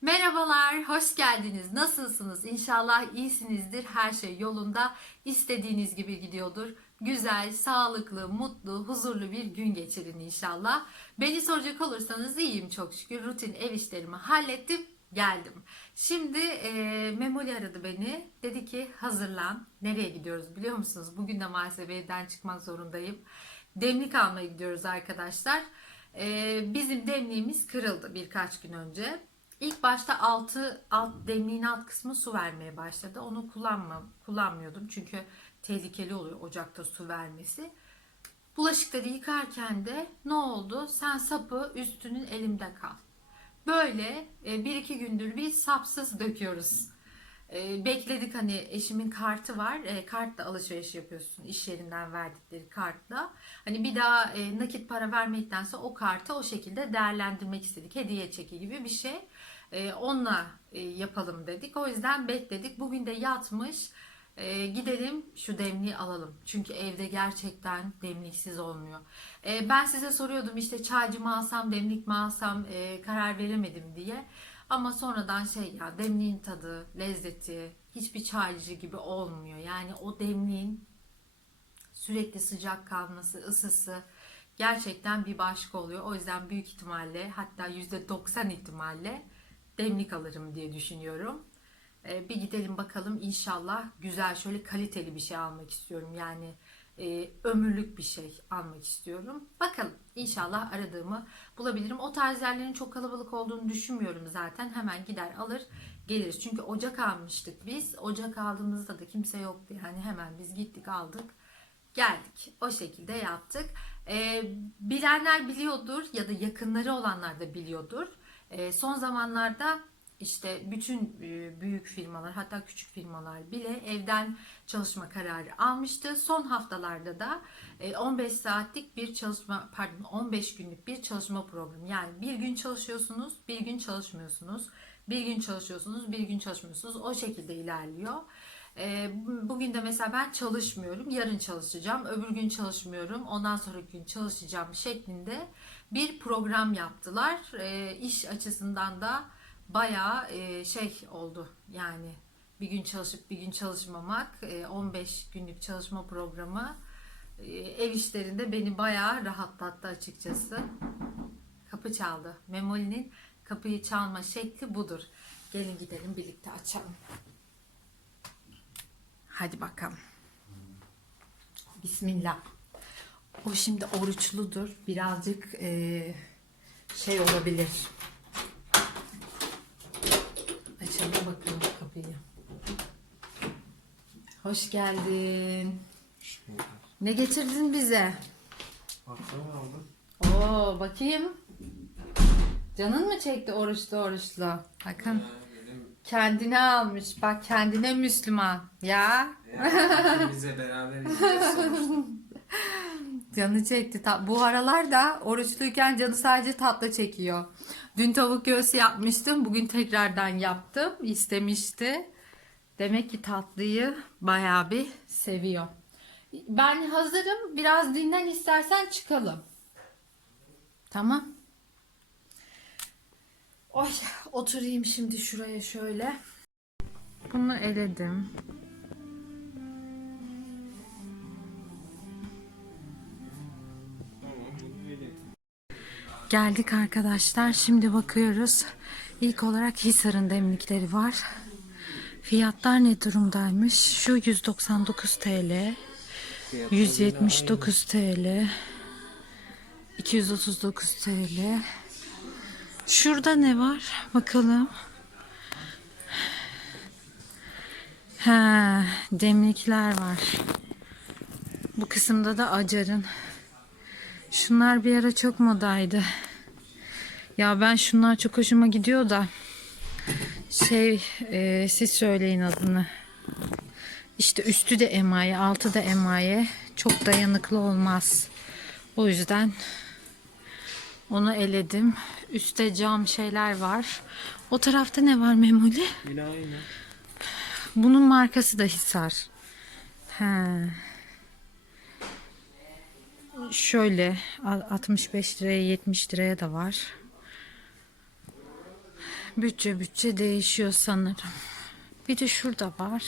Merhabalar, hoş geldiniz. Nasılsınız? İnşallah iyisinizdir. Her şey yolunda. istediğiniz gibi gidiyordur. Güzel, sağlıklı, mutlu, huzurlu bir gün geçirin inşallah. Beni soracak olursanız iyiyim çok şükür. Rutin ev işlerimi hallettim, geldim. Şimdi e, Memoli aradı beni. Dedi ki hazırlan. Nereye gidiyoruz biliyor musunuz? Bugün de maalesef evden çıkmak zorundayım. Demlik almaya gidiyoruz arkadaşlar. E, bizim demliğimiz kırıldı birkaç gün önce. İlk başta altı alt demliğin alt kısmı su vermeye başladı. Onu kullanma, kullanmıyordum çünkü tehlikeli oluyor ocakta su vermesi. Bulaşıkları yıkarken de ne oldu? Sen sapı üstünün elimde kal. Böyle e, bir iki gündür bir sapsız döküyoruz. E, bekledik hani eşimin kartı var. E, kartla alışveriş yapıyorsun iş yerinden verdikleri kartla. Hani bir daha e, nakit para vermektense o kartı o şekilde değerlendirmek istedik. Hediye çeki gibi bir şey. E, onunla e, yapalım dedik. O yüzden bekledik. Bugün de yatmış. E, gidelim şu demliği alalım. Çünkü evde gerçekten demliksiz olmuyor. E, ben size soruyordum işte çaycı mı alsam demlik mi alsam e, karar veremedim diye. Ama sonradan şey ya demliğin tadı, lezzeti hiçbir çaycı gibi olmuyor. Yani o demliğin sürekli sıcak kalması, ısısı gerçekten bir başka oluyor. O yüzden büyük ihtimalle hatta %90 ihtimalle demlik alırım diye düşünüyorum. Ee, bir gidelim bakalım inşallah güzel şöyle kaliteli bir şey almak istiyorum. Yani e, ömürlük bir şey almak istiyorum. Bakalım inşallah aradığımı bulabilirim. O tarz yerlerin çok kalabalık olduğunu düşünmüyorum zaten. Hemen gider alır geliriz. Çünkü ocak almıştık biz. Ocak aldığımızda da kimse yoktu. Yani hemen biz gittik aldık geldik. O şekilde yaptık. Ee, bilenler biliyordur ya da yakınları olanlar da biliyordur. Ee, son zamanlarda işte bütün e, büyük firmalar hatta küçük firmalar bile evden çalışma kararı almıştı. Son haftalarda da e, 15 saatlik bir çalışma pardon 15 günlük bir çalışma programı. Yani bir gün çalışıyorsunuz, bir gün çalışmıyorsunuz. Bir gün çalışıyorsunuz, bir gün çalışmıyorsunuz. O şekilde ilerliyor. E, Bugün de mesela ben çalışmıyorum. Yarın çalışacağım. Öbür gün çalışmıyorum. Ondan sonraki gün çalışacağım şeklinde bir program yaptılar. E, iş açısından da bayağı e, şey oldu. Yani bir gün çalışıp bir gün çalışmamak. e, 15 günlük çalışma programı e, ev işlerinde beni bayağı rahatlattı açıkçası. Kapı çaldı. Memoli'nin kapıyı çalma şekli budur. Gelin gidelim birlikte açalım. Hadi bakalım. Bismillah. O şimdi oruçludur. Birazcık eee, şey olabilir. Açalım bakalım kapıyı. Hoş geldin. Ne getirdin bize? Baksana aldım. Oo bakayım. Canın mı çekti oruçlu oruçlu? Bakın kendine almış. Bak kendine Müslüman. Ya. yani ikimize beraber. Canı çekti. Bu aralar da oruçluyken canı sadece tatlı çekiyor. Dün tavuk göğsü yapmıştım. Bugün tekrardan yaptım. İstemişti. Demek ki tatlıyı bayağı bir seviyor. Ben hazırım. Biraz dinlen istersen çıkalım. Tamam. Oy, oturayım şimdi şuraya şöyle. Bunu eledim. Geldik arkadaşlar. Şimdi bakıyoruz. İlk olarak Hisar'ın demlikleri var. Fiyatlar ne durumdaymış? Şu 199 TL. 179 TL. 239 TL. Şurada ne var? Bakalım. Ha, demlikler var. Bu kısımda da Acar'ın. Şunlar bir ara çok modaydı. Ya ben şunlar çok hoşuma gidiyor da. Şey e, siz söyleyin adını. İşte üstü de emaye, altı da emaye. Çok dayanıklı olmaz. O yüzden onu eledim. Üstte cam şeyler var. O tarafta ne var Memoli? Yine aynı. Bunun markası da Hisar. He. Şöyle a- 65 liraya 70 liraya da var. Bütçe bütçe değişiyor sanırım. Bir de şurada var.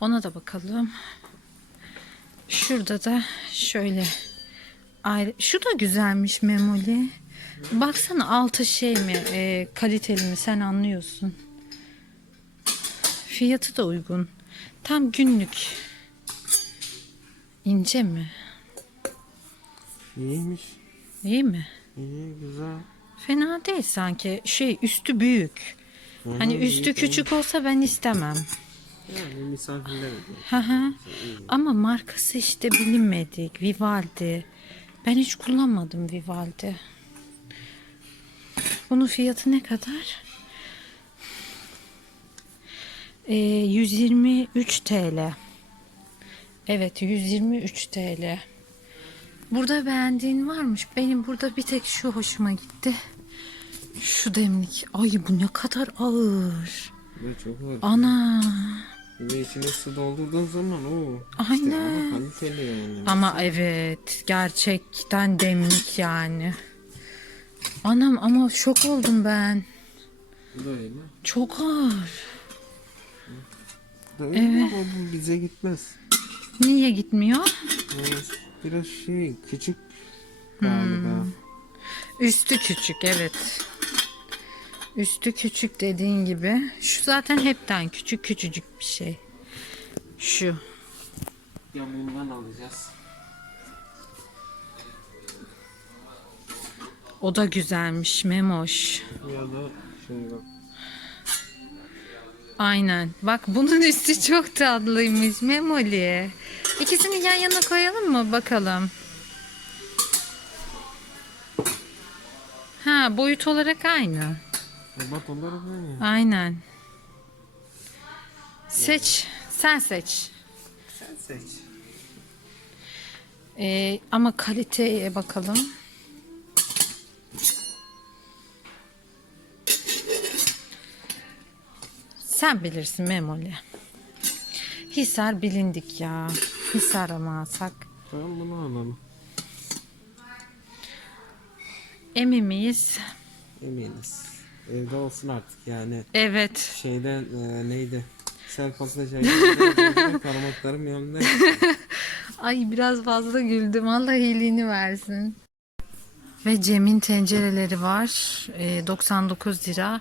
Ona da bakalım. Şurada da şöyle ayrı. Şu da güzelmiş Memoli. Baksana altı şey mi e, kaliteli mi sen anlıyorsun. Fiyatı da uygun. Tam günlük. İnce mi? İyiymiş. İyi mi? İyi güzel. Fena değil sanki. Şey üstü büyük. Hani Hı, üstü iyi, küçük olsa ben istemem. Yani misafirler. Hı hı. Ama markası işte bilinmedik. Vivaldi. Ben hiç kullanmadım Vivaldi. Bunun fiyatı ne kadar? Ee, 123 TL. Evet 123 TL. Burada beğendiğin varmış. Benim burada bir tek şu hoşuma gitti. Şu demlik. Ay bu ne kadar ağır. Ve çok hoş. Ana. De içine su doldurduğun zaman o. Aynen. İşte ama kaliteli yani. Ama evet gerçekten demlik yani. Anam ama şok oldum ben. Bu da öyle. Çok ağır. Bu da öyle ama bu bize gitmez. Niye gitmiyor? Yani biraz şey küçük galiba. Üstü küçük evet. Üstü küçük dediğin gibi. Şu zaten hepten küçük küçücük bir şey. Şu. Ya bundan alacağız. O da güzelmiş Memoş. Ya da şundan. Aynen. Bak bunun üstü çok tatlıymış Memoli. İkisini yan yana koyalım mı bakalım. Ha boyut olarak aynı. Ebat olarak aynı. Aynen. Seç. Sen seç. Sen seç. Ee, ama kaliteye bakalım. Sen bilirsin Memoli. Hisar bilindik ya. Hisar mı alsak? Tamam bunu alalım. Emin miyiz? Eminiz. Evde olsun artık yani. Evet. Şeyden e, neydi? Selfos'ta şey parmaklarım yanında. Ay biraz fazla güldüm. Allah iyiliğini versin. Ve Cem'in tencereleri var. Ee, 99 lira.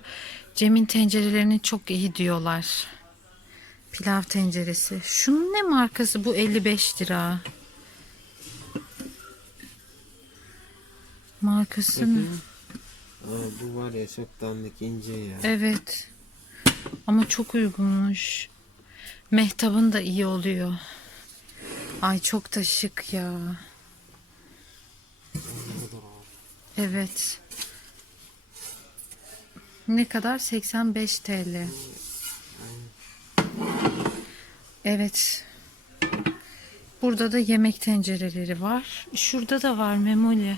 Cem'in tencerelerini çok iyi diyorlar. Pilav tenceresi. Şunun ne markası bu 55 lira. Markası mı? Aa, bu var ya çok dandik ince ya. Evet. Ama çok uygunmuş. Mehtabın da iyi oluyor. Ay çok da şık ya. Evet. Ne kadar? 85 TL. Evet. Burada da yemek tencereleri var. Şurada da var Memoli.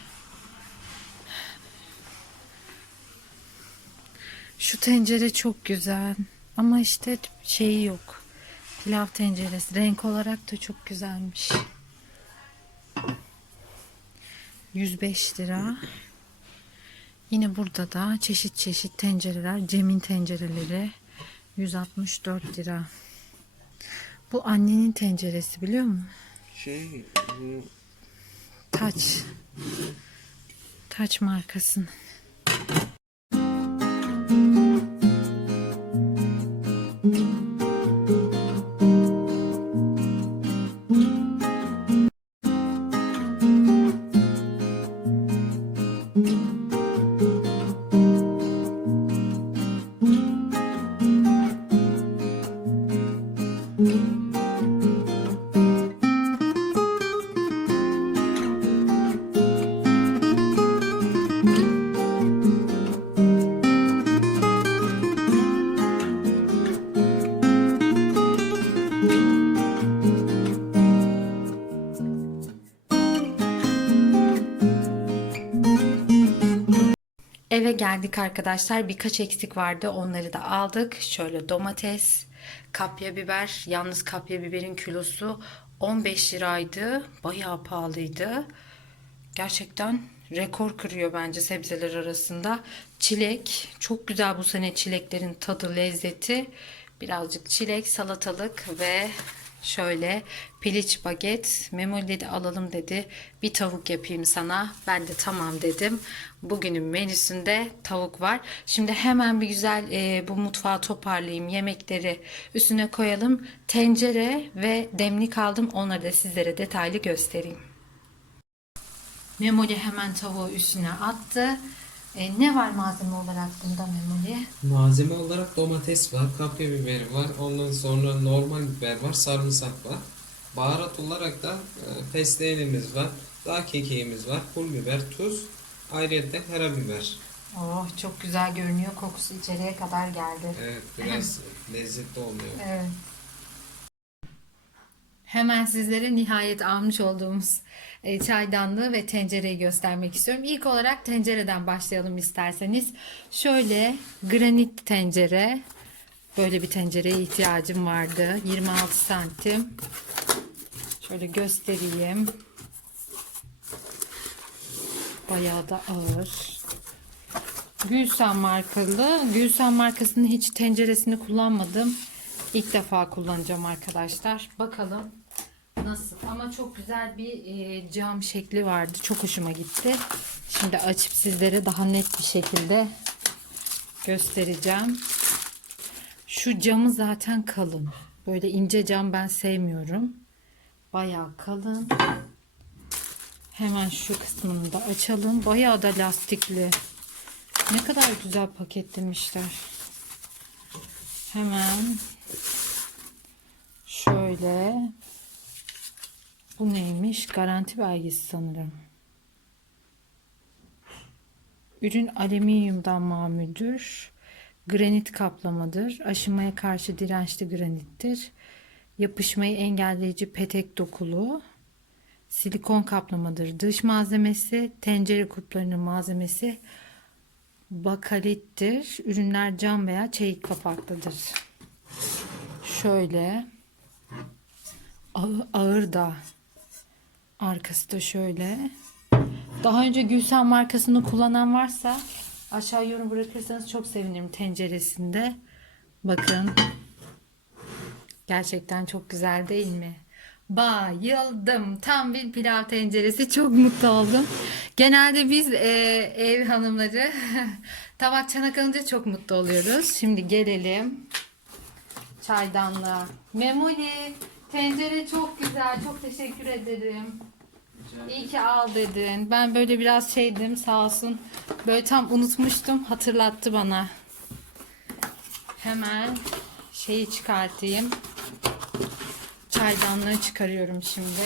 Şu tencere çok güzel. Ama işte şeyi yok. Pilav tenceresi. Renk olarak da çok güzelmiş. 105 lira. Yine burada da çeşit çeşit tencereler. Cem'in tencereleri. 164 lira. Bu annenin tenceresi biliyor musun? Şey bu Taç. Taç markasının. Eve geldik arkadaşlar. Birkaç eksik vardı. Onları da aldık. Şöyle domates, kapya biber. Yalnız kapya biberin kilosu 15 liraydı. Bayağı pahalıydı. Gerçekten rekor kırıyor bence sebzeler arasında. Çilek çok güzel bu sene çileklerin tadı lezzeti. Birazcık çilek, salatalık ve şöyle piliç baget. Memoli dedi alalım dedi. Bir tavuk yapayım sana. Ben de tamam dedim. Bugünün menüsünde tavuk var. Şimdi hemen bir güzel e, bu mutfağı toparlayayım. Yemekleri üstüne koyalım. Tencere ve demlik aldım. Onları da sizlere detaylı göstereyim. Memoli hemen tavuğu üstüne attı. E, ne var malzeme olarak bunda Memoli? Malzeme olarak domates var, kapya biberi var, ondan sonra normal biber var, sarımsak var. Baharat olarak da e, fesleğenimiz var, dağ kekiğimiz var, pul biber, tuz, ayrıca karabiber. Oh çok güzel görünüyor. Kokusu içeriye kadar geldi. Evet, biraz lezzetli oluyor. Evet. Hemen sizlere nihayet almış olduğumuz e, çaydanlığı ve tencereyi göstermek istiyorum. İlk olarak tencereden başlayalım isterseniz. Şöyle granit tencere. Böyle bir tencereye ihtiyacım vardı. 26 santim. Şöyle göstereyim. Bayağı da ağır. Gülsen markalı. Gülsen markasının hiç tenceresini kullanmadım. İlk defa kullanacağım arkadaşlar. Bakalım nasıl. Ama çok güzel bir e, cam şekli vardı. Çok hoşuma gitti. Şimdi açıp sizlere daha net bir şekilde göstereceğim. Şu camı zaten kalın. Böyle ince cam ben sevmiyorum. Bayağı kalın. Hemen şu kısmını da açalım. Bayağı da lastikli. Ne kadar güzel paketlemişler. Hemen şöyle bu neymiş? Garanti belgesi sanırım. Ürün alüminyumdan mamuldür. Granit kaplamadır. Aşınmaya karşı dirençli granittir. Yapışmayı engelleyici petek dokulu. Silikon kaplamadır. Dış malzemesi tencere kuplarının malzemesi bakalittir. Ürünler cam veya çelik kapaklıdır. Şöyle ağır da arkası da şöyle. Daha önce Gülsen markasını kullanan varsa aşağı yorum bırakırsanız çok sevinirim tenceresinde. Bakın. Gerçekten çok güzel değil mi? Bayıldım. Tam bir pilav tenceresi. Çok mutlu oldum. Genelde biz e, ev hanımları tabak çanak alınca çok mutlu oluyoruz. Şimdi gelelim çaydanlığa. Memoli tencere çok güzel. Çok teşekkür ederim. İyi ki al dedin. Ben böyle biraz şeydim sağ olsun. Böyle tam unutmuştum. Hatırlattı bana. Hemen şeyi çıkartayım. Çaydanlığı çıkarıyorum şimdi.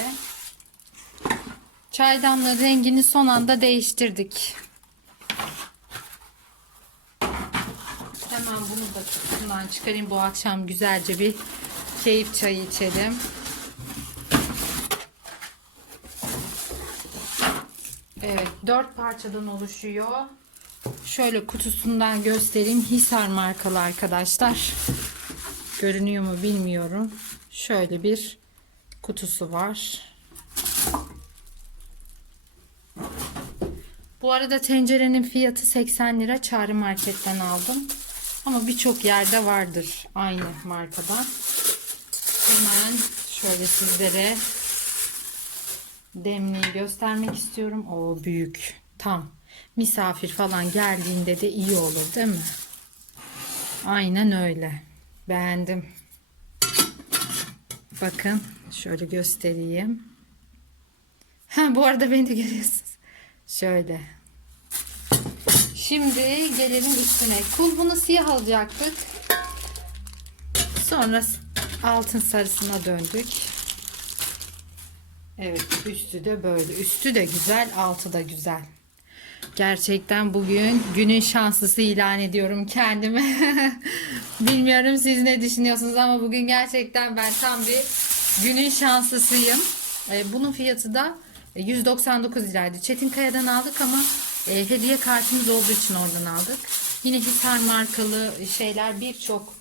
Çaydanlığın rengini son anda değiştirdik. Hemen bunu da kutusundan çıkarayım. Bu akşam güzelce bir keyif çayı içelim. Evet, dört parçadan oluşuyor. Şöyle kutusundan göstereyim. Hisar markalı arkadaşlar. Görünüyor mu bilmiyorum. Şöyle bir kutusu var. Bu arada tencerenin fiyatı 80 lira. Çağrı marketten aldım. Ama birçok yerde vardır aynı markadan. Hemen şöyle sizlere demliği göstermek istiyorum. O büyük. Tam. Misafir falan geldiğinde de iyi olur değil mi? Aynen öyle. Beğendim. Bakın şöyle göstereyim. Ha bu arada beni de görüyorsunuz. Şöyle. Şimdi gelelim üstüne. Kulbunu siyah alacaktık. Sonra altın sarısına döndük. Evet üstü de böyle. Üstü de güzel, altı da güzel. Gerçekten bugün günün şanslısı ilan ediyorum kendimi. Bilmiyorum siz ne düşünüyorsunuz ama bugün gerçekten ben tam bir günün şanslısıyım. E, bunun fiyatı da 199 liraydı. Çetinkaya'dan aldık ama e, hediye kartımız olduğu için oradan aldık. Yine Hisar markalı şeyler birçok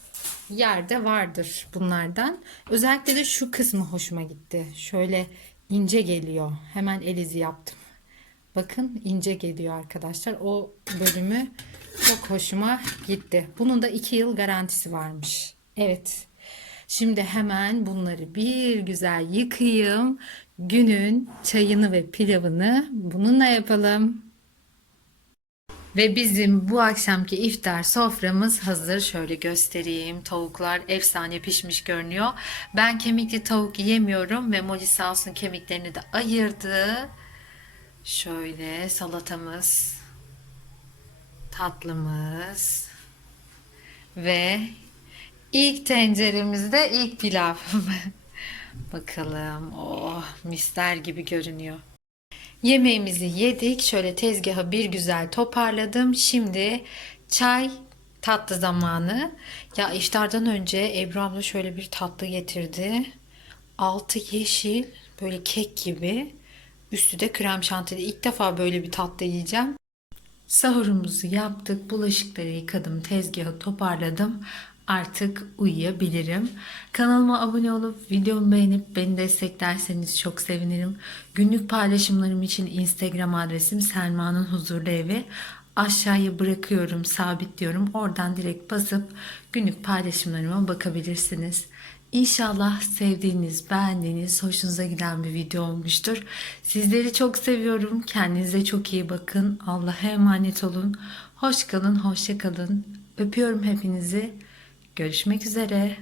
yerde vardır bunlardan. Özellikle de şu kısmı hoşuma gitti. Şöyle ince geliyor. Hemen el izi yaptım. Bakın ince geliyor arkadaşlar. O bölümü çok hoşuma gitti. Bunun da 2 yıl garantisi varmış. Evet. Şimdi hemen bunları bir güzel yıkayayım. Günün çayını ve pilavını bununla yapalım. Ve bizim bu akşamki iftar soframız hazır. Şöyle göstereyim. Tavuklar efsane pişmiş görünüyor. Ben kemikli tavuk yemiyorum ve Molly sağ olsun kemiklerini de ayırdı. Şöyle salatamız, tatlımız ve ilk tenceremizde ilk pilav. Bakalım. Oh, misler gibi görünüyor. Yemeğimizi yedik. Şöyle tezgahı bir güzel toparladım. Şimdi çay tatlı zamanı. Ya iftardan önce Ebru abla şöyle bir tatlı getirdi. Altı yeşil böyle kek gibi. Üstü de krem şantili. İlk defa böyle bir tatlı yiyeceğim. Sahurumuzu yaptık. Bulaşıkları yıkadım. Tezgahı toparladım. Artık uyuyabilirim. Kanalıma abone olup videomu beğenip beni desteklerseniz çok sevinirim. Günlük paylaşımlarım için Instagram adresim Selma'nın Huzurlu Evi. Aşağıya bırakıyorum, sabitliyorum. Oradan direkt basıp günlük paylaşımlarıma bakabilirsiniz. İnşallah sevdiğiniz, beğendiğiniz, hoşunuza giden bir video olmuştur. Sizleri çok seviyorum. Kendinize çok iyi bakın. Allah'a emanet olun. Hoş kalın, hoşça kalın. Öpüyorum hepinizi. Görüşmek üzere.